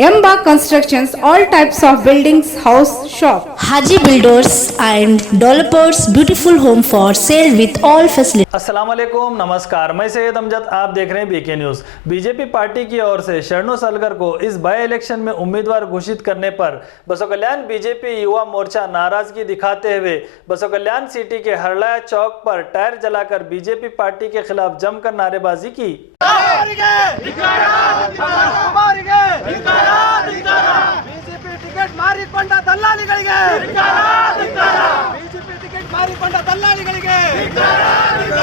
Emba Constructions, all types of buildings, house, shop. Haji Builders and Developers, beautiful home for sale with all facilities. अस्सलामुअलैकुम, नमस्कार। मैं सैयद अमजद, आप देख रहे हैं बीके न्यूज़। बीजेपी पार्टी की ओर से शरणु सलगर को इस बाई इलेक्शन में उम्मीदवार घोषित करने पर बसो कल्याण बीजेपी युवा मोर्चा नाराजगी दिखाते हुए बसो कल्याण सिटी के हरलाया चौक पर टायर जलाकर बीजेपी पार्टी के खिलाफ जमकर नारेबाजी की। ಬಿಜೆಪಿ ಟಿಕೆಟ್ ಮಾರಿಕೊಂಡ ದಲ್ಲಾಳಿಗಳಿಗೆ ಬಿಜೆಪಿ ಟಿಕೆಟ್ ಮಾರಿಕೊಂಡ ದಲ್ಲಾಳಿಗಳಿಗೆ ಬಿಜೆಪಿ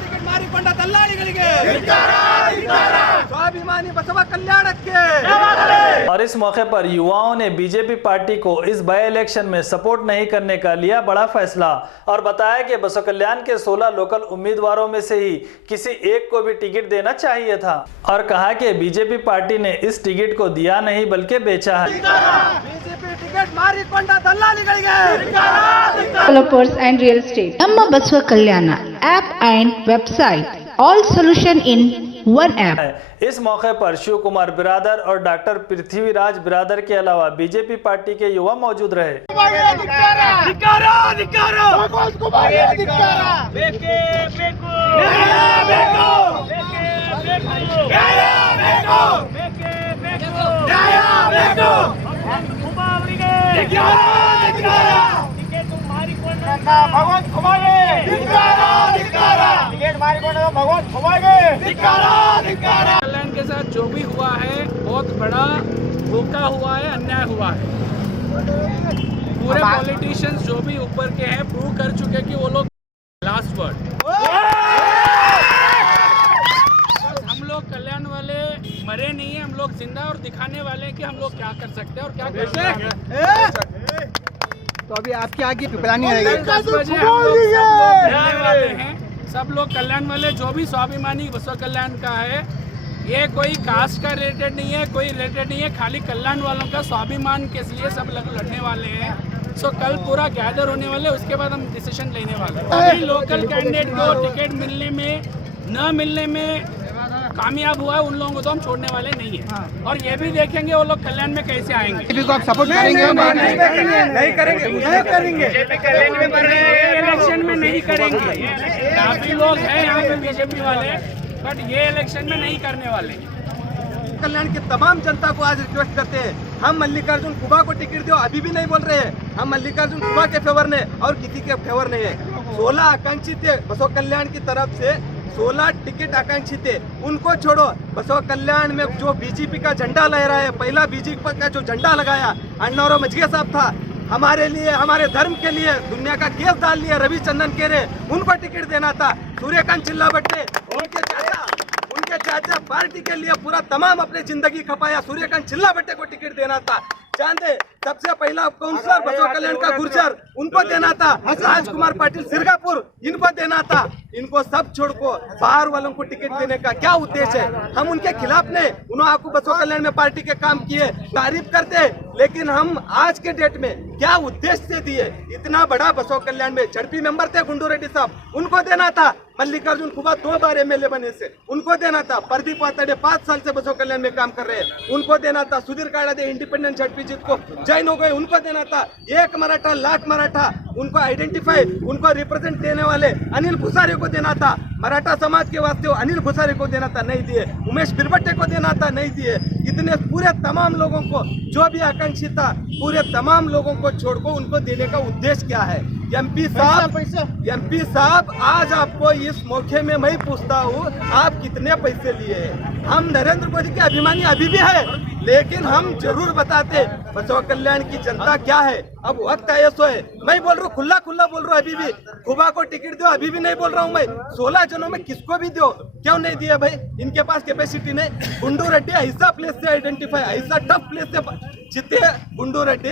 ಟಿಕೆಟ್ ಮಾರಿಕೊಂಡ ದಲ್ಲಾಳಿಗಳಿಗೆ स्वाभिमानी बसवा कल्याणಕ್ಕೆ। और इस मौके पर युवाओं ने बीजेपी पार्टी को इस बाई इलेक्शन में सपोर्ट नहीं करने का लिया बड़ा फैसला और बताया कि बसो कल्याण के 16 लोकल उम्मीदवारों में से ही किसी एक को भी टिकट देना चाहिए था और कहा कि बीजेपी पार्टी ने इस टिकट को दिया नहीं बल्कि बेचा है। ಬಿಜೆಪಿ ಟಿಕೆಟ್ ಮಾರಿಕೊಂಡ ದಲ್ಲಾಳಿಗಳಿಗೆ Developers and real estate. Emma Baswa Kalyana app and website, all solution in one app. इस मौके पर शिव कुमार बिरादर और डॉक्टर पृथ्वीराज बिरादर के अलावा बीजेपी पार्टी के युवा मौजूद रहे। कल्याण के साथ जो भी हुआ है बहुत बड़ा धोखा हुआ है, अन्याय हुआ है। पूरे पॉलिटिशियंस जो भी ऊपर के हैं प्रूव कर चुके कि वो लोग लास्ट वर्ड। हम लोग कल्याण वाले मरे नहीं है, हम लोग जिंदा और दिखाने वाले हैं कि हम लोग क्या कर सकते हैं और क्या कर सकते हैं। तो अभी आपकी आगे प्लानिंग रहेगी। 10 बजे हम लोग सब लोग मिलने वाले हैं, सब लोग कल्याण वाले जो भी स्वाभिमानी बसवा कल्याण का है। ये कोई कास्ट का रिलेटेड नहीं है, कोई रिलेटेड नहीं है, खाली कल्याण वालों का स्वाभिमान के लिए सब लोग लड़ने वाले हैं। सो कल पूरा गैदर होने वाले, उसके बाद हम डिसीजन लेने वाले हैं। अभी लोकल कैंडिडेट को टिकट मिलने में न मिलने में कामयाब हुआ है, उन लोगों को तो हम छोड़ने वाले नहीं है। और ये भी देखेंगे वो लोग कल्याण में कैसे आएंगे। को आप सपोर्ट करेंगे? नहीं करेंगे। इलेक्शन में नहीं करेंगे। काफी लोग हैं यहाँ पे बीजेपी वाले, बट ये इलेक्शन में नहीं करने वाले। कल्याण की तमाम जनता को आज रिक्वेस्ट करते हैं, हम मल्लिकार्जुन खुबा को टिकट दो, अभी भी नहीं बोल रहे हैं। हम मल्लिकार्जुन खुबा के फेवर में और किसी के फेवर नहीं है। 16 आकांक्षित है बसवा कल्याण की तरफ से, 16 टिकट आकांक्षित है, उनको छोड़ो। बसवा कल्याण में जो बीजेपी का झंडा लहरा है, पहला बीजेपी का जो झंडा लगाया अण्णाराव मजगे साहब था, हमारे लिए, हमारे धर्म के लिए दुनिया का केस डाल लिया रविचंद्रन केरे, उनको टिकट देना था। सूर्यकांत चिल्ला भट्टे उनके चाचा पार्टी के लिए पूरा तमाम अपनी जिंदगी खपाया, सूर्यकांत चिल्ला भट्टे को टिकट देना था। जानते सबसे पहला काउंसलर बसवा कल्याण का गुर्जर, उनको देना था। राजकुमार पाटिल सिरगापुर, इनको देना था। इनको सब छोड़ को बाहर वालों को टिकट देने का क्या उद्देश्य है? हम उनके खिलाफ नहीं, उन्होंने आपको बसवा कल्याण में पार्टी के काम किए, तारीफ करते, लेकिन हम आज के डेट में क्या उद्देश्य से दिए? इतना बड़ा बसवा कल्याण में झड़पी मेंबर थे गुंडू रेड्डी साहब, उनको देना था। मल्लिकार्जुन खुबा 2 बार एमएलए बने से, उनको देना था। प्रदीप वातड़े 5 साल से बसवा कल्याण में काम कर रहे हैं, उनको देना था। सुधीर काड़ादे इंडिपेंडेंट झड़पी जीत को जॉइन हो गए, उनको देना था। एक मराठा लाख मराठा, उनको आइडेंटिफाई, उनको रिप्रेजेंट देने वाले अनिल भुसारे को देना था। मराठा समाज के वास्ते अनिल भुसारे को देना था, नहीं दिए। उमेश बिरबट्टे को देना था, नहीं दिए। इतने पूरे तमाम लोगों को जो भी आकांक्षी था, पूरे तमाम लोगों को छोड़ को उनको देने का उद्देश्य क्या है? एमपी साहब आज आपको इस मौके में मैं पूछता हूँ, आप कितने पैसे लिए? हम नरेंद्र मोदी के अभिमानी अभी भी है, लेकिन हम जरूर बताते बसवा कल्याण की जनता क्या है। अब वक्त है, सो है। मैं बोल रहा हूँ, खुला बोल रहा हूँ, अभी भी खुबा को टिकट दो, अभी भी नहीं बोल रहा हूँ मैं। 16 जनों में किसको भी दो, क्यों नहीं दिया भाई? इनके पास कैपेसिटी नहीं। गुंडू रेड्डी ऐसा प्लेस से आइडेंटिफाई, ऐसा टफ प्लेस से जीते गुंडू रेड्डी,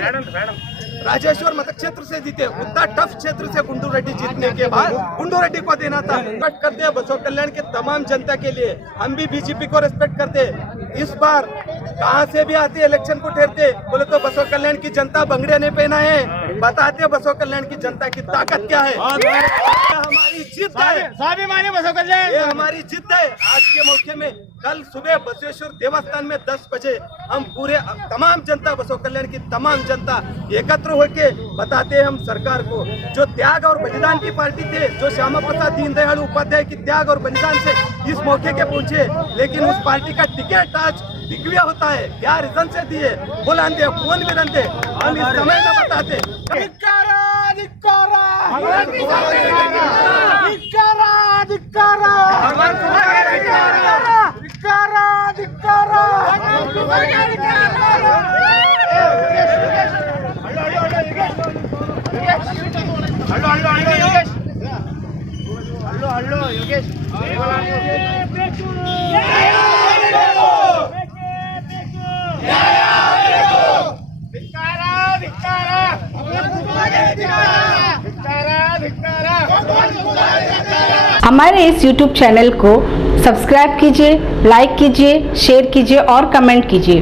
राजेश्वर मत क्षेत्र से जीते, उतना टफ क्षेत्र से गुंडू रेड्डी जीतने के बाद गुंडू रेड्डी को देना था। रिस्पेक्ट करते हैं बसवा कल्याण के तमाम जनता के लिए, हम भी बीजेपी को रिस्पेक्ट करते हैं। इस बार कहाँ से भी आते इलेक्शन को ठहरते बोले तो बसवा कल्याण की जनता बंगड़े नहीं पहना है, बताते बसो कल्याण की जनता की ताकत क्या है। हमारी जिद है, स्वाभिमानी बसो कल्याण, ये हमारी जिद है। आज के मौके में कल सुबह बसवेश्वर देवस्थान में 10 बजे हम पूरे तमाम जनता बसो कल्याण की तमाम जनता एकत्र होके बताते हैं हम सरकार को, जो त्याग और बलिदान की पार्टी थे, जो श्यामा प्रसाद दीनदयाल उपाध्याय की त्याग और बलिदान से इस मौके के पहुंचे, लेकिन उस पार्टी का टिकट आज दिग्विजय होता है। क्या रीजन से दिए बोलाते कौन विरंते हम इस समय में बताते। हमारे इस YouTube चैनल को सब्सक्राइब कीजिए, लाइक कीजिए, शेयर कीजिए और कमेंट कीजिए।